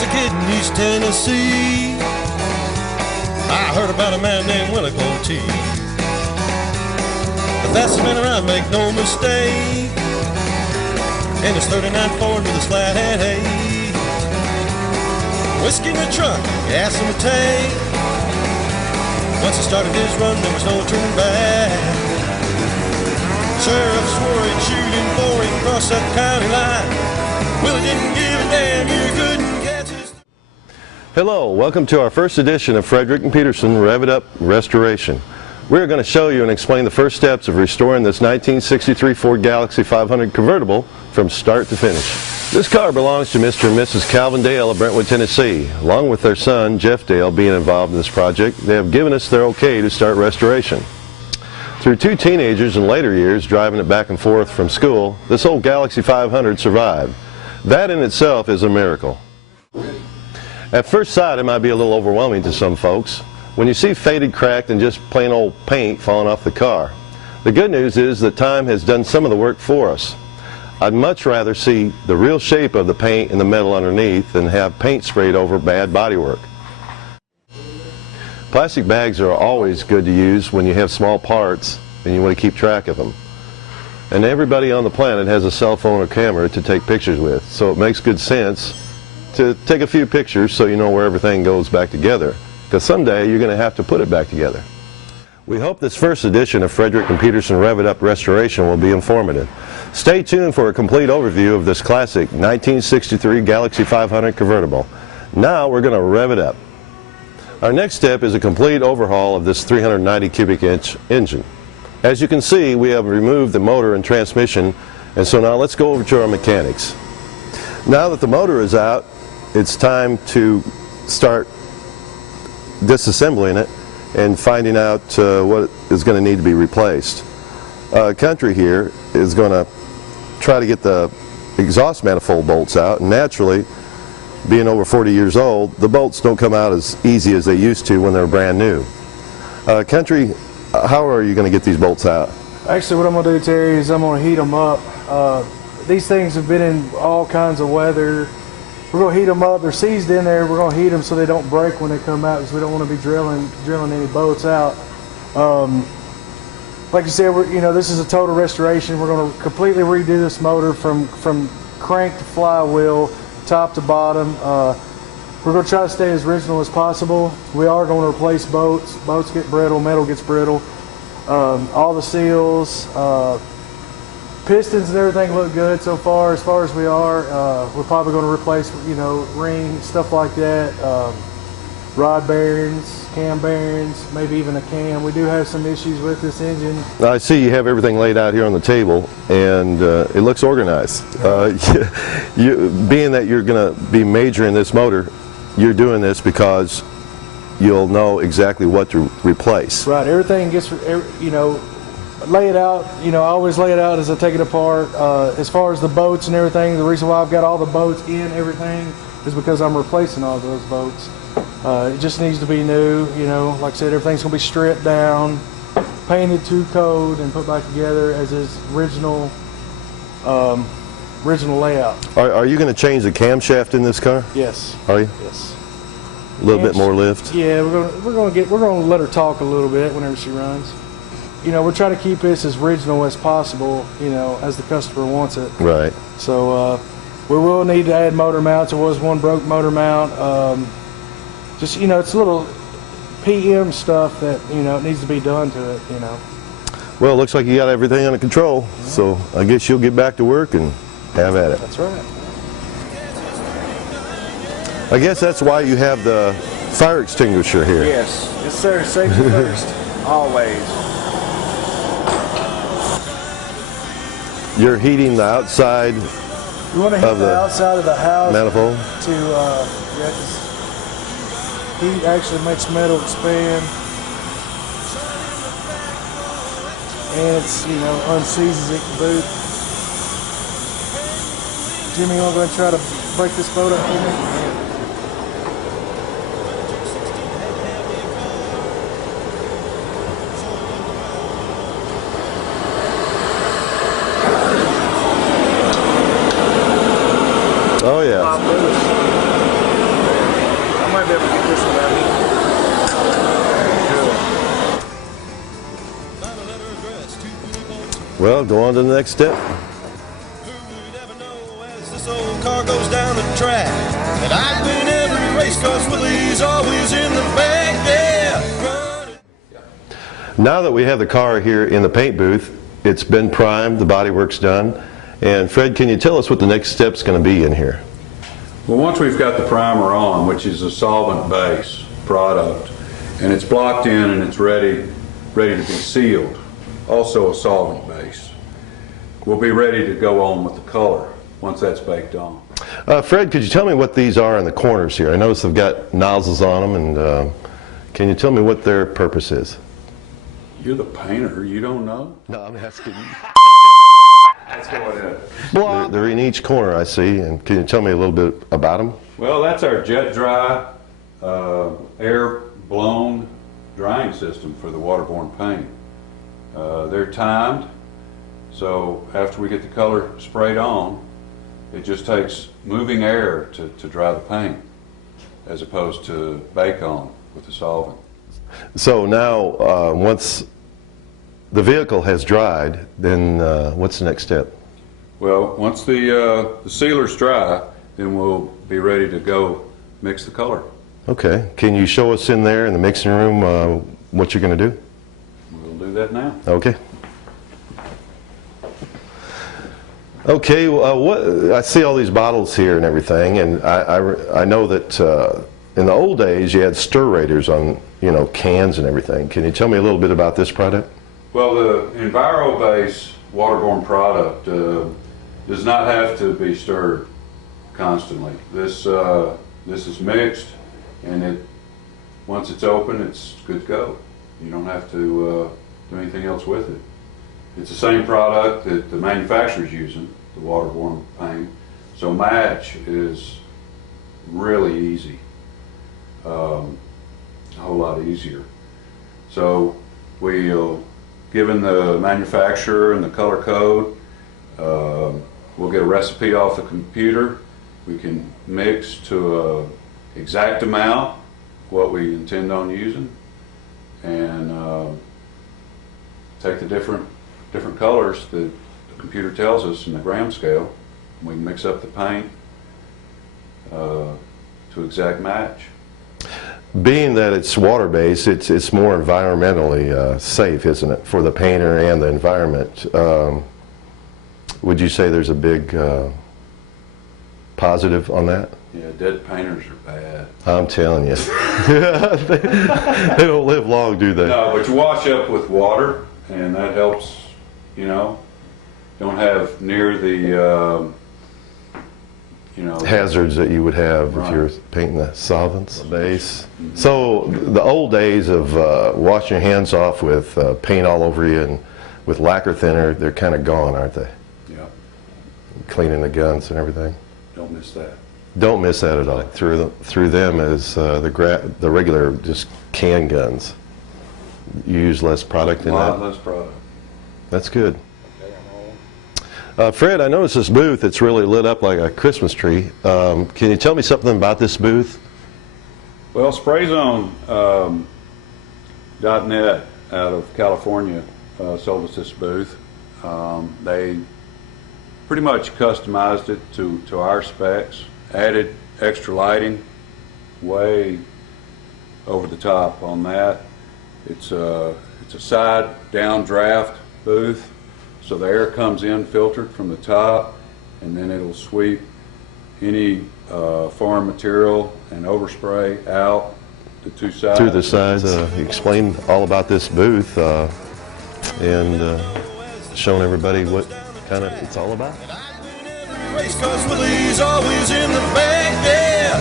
was a kid in East Tennessee, I heard about a man named Willie Poteet. The fastest man around, make no mistake, in his 39 Ford with his flathead hay. Whiskey in the trunk, gas in the tank. Once he started his run, there was no turning back. Sheriff swore he'd shoot him before he crossed that county line. Willie didn't give a damn, you couldn't catch his... Hello, welcome to our first edition of Fredric and Petersen Rev It Up Restoration. We're going to show you and explain the first steps of restoring this 1963 Ford Galaxie 500 convertible from start to finish. This car belongs to Mr. and Mrs. Calvin Dale of Brentwood, Tennessee. Along with their son, Jeff Dale, being involved in this project, they have given us their okay to start restoration. Through two teenagers in later years driving it back and forth from school, this old Galaxie 500 survived. That in itself is a miracle. At first sight, it might be a little overwhelming to some folks when you see faded, cracked, and just plain old paint falling off the car. The good news is that time has done some of the work for us. I'd much rather see the real shape of the paint and the metal underneath than have paint sprayed over bad bodywork. Plastic bags are always good to use when you have small parts and you want to keep track of them. And everybody on the planet has a cell phone or camera to take pictures with, so it makes good sense to take a few pictures so you know where everything goes back together, because someday you're going to have to put it back together. We hope this first edition of Fredric and Petersen Rev It Up Restoration will be informative. Stay tuned for a complete overview of this classic 1963 Galaxie 500 convertible. Now we're going to rev it up. Our next step is a complete overhaul of this 390 cubic inch engine. As you can see, we have removed the motor and transmission, and so now let's go over to our mechanics. Now that the motor is out, it's time to start disassembling it and finding out what is going to need to be replaced. Country here is going to try to get the exhaust manifold bolts out, and naturally, being over 40 years old, the bolts don't come out as easy as they used to when they were brand new. Country, how are you going to get these bolts out? Actually, what I'm going to do, Terry, is I'm going to heat them up. These things have been in all kinds of weather. We're going to heat them up. They're seized in there. We're going to heat them so they don't break when they come out, because we don't want to be drilling any bolts out. Like you said, this is a total restoration. We're going to completely redo this motor from crank to flywheel, top to bottom. We're going to try to stay as original as possible. We are going to replace bolts. Bolts get brittle, metal gets brittle. All the seals, pistons and everything look good so far. As far as we are, we're probably going to replace, rings, stuff like that. Rod bearings, cam bearings, maybe even a cam. We do have some issues with this engine. I see you have everything laid out here on the table, and it looks organized. Being that you're going to be majoring this motor, you're doing this because you'll know exactly what to replace. Right, everything gets, lay it out, I always lay it out as I take it apart. As far as the boats and everything, the reason why I've got all the boats in everything is because I'm replacing all those boats. It just needs to be new, like I said, everything's going to be stripped down, painted to code, and put back together as is original layout. Are you going to change the camshaft in this car? Yes. Are you? Yes. A little bit more lift? Yeah, we're going to let her talk a little bit whenever she runs. We're trying to keep this as original as possible, as the customer wants it. Right. So we will need to add motor mounts. There was one broke motor mount. Just, it's little PM stuff that, it needs to be done to it, Well, it looks like you got everything under control, so I guess you'll get back to work and have at it. That's right. I guess that's why you have the fire extinguisher here. Yes. Yes, sir. Safety first. Always. You're heating the outside You want to heat the outside of the house manifold to, heat actually makes metal expand, and it's, unseizes it to boot. Jimmy, you want to go and try to break this boat up for me? Oh yeah. Well, go on to the next step. Who would ever know as this old car goes down the track that I'd win every race, 'cause Willie's always in the back there. Running. Now that we have the car here in the paint booth, it's been primed, the bodywork's done. And Fred, can you tell us what the next step's going to be in here? Well, once we've got the primer on, which is a solvent base product, and it's blocked in and it's ready to be sealed, also a solvent base, we'll be ready to go on with the color once that's baked on. Fred, could you tell me what these are in the corners here? I notice they've got nozzles on them, and can you tell me what their purpose is? You're the painter, you don't know? No, I'm asking you. Let's go ahead. They're in each corner, I see, and can you tell me a little bit about them? Well, that's our jet dry, air blown drying system for the waterborne paint. They're timed, so after we get the color sprayed on, it just takes moving air to dry the paint, as opposed to bake on with the solvent. So now, once the vehicle has dried, then what's the next step? Well, once the sealer's dry, then we'll be ready to go mix the color. Okay. Can you show us in there in the mixing room what you're going to do? We'll do that now. Okay. Okay. What I see all these bottles here and everything, and I know that in the old days you had stir-rators on cans and everything. Can you tell me a little bit about this product? Well, the Enviro-based waterborne product does not have to be stirred constantly. This is mixed, and once it's open, it's good to go. You don't have to do anything else with it. It's the same product that the manufacturer's using, the waterborne paint, so match is really easy, a whole lot easier. So we'll, given the manufacturer and the color code, we'll get a recipe off the computer. We can mix to an exact amount what we intend on using, and take the different colors that the computer tells us in the gram scale. We can mix up the paint to exact match. Being that it's water-based, it's more environmentally safe, isn't it, for the painter and the environment? Would you say there's a big positive on that? Yeah, dead painters are bad. I'm telling you. They don't live long, do they? No, but you wash up with water, and that helps, don't have near the, hazards that you would have if you're painting the solvents base. So the old days of washing your hands off with paint all over you and with lacquer thinner, they're kind of gone, aren't they? Yeah. Cleaning the guns and everything. Don't miss that. Don't miss that at all. Through them as the regular just can guns. You use less product in that? A lot less product. That's good. Fred, I noticed this booth, it's really lit up like a Christmas tree. Can you tell me something about this booth? Well, SprayZone.net out of California sold us this booth. They pretty much customized it to our specs, added extra lighting, way over the top on that. It's a side downdraft booth, so the air comes in filtered from the top, and then it'll sweep any foreign material and overspray out the two sides. Through the sides. Explain all about this booth and showing everybody what kind of it's all about. Race, 'cause Willie's always in the back there.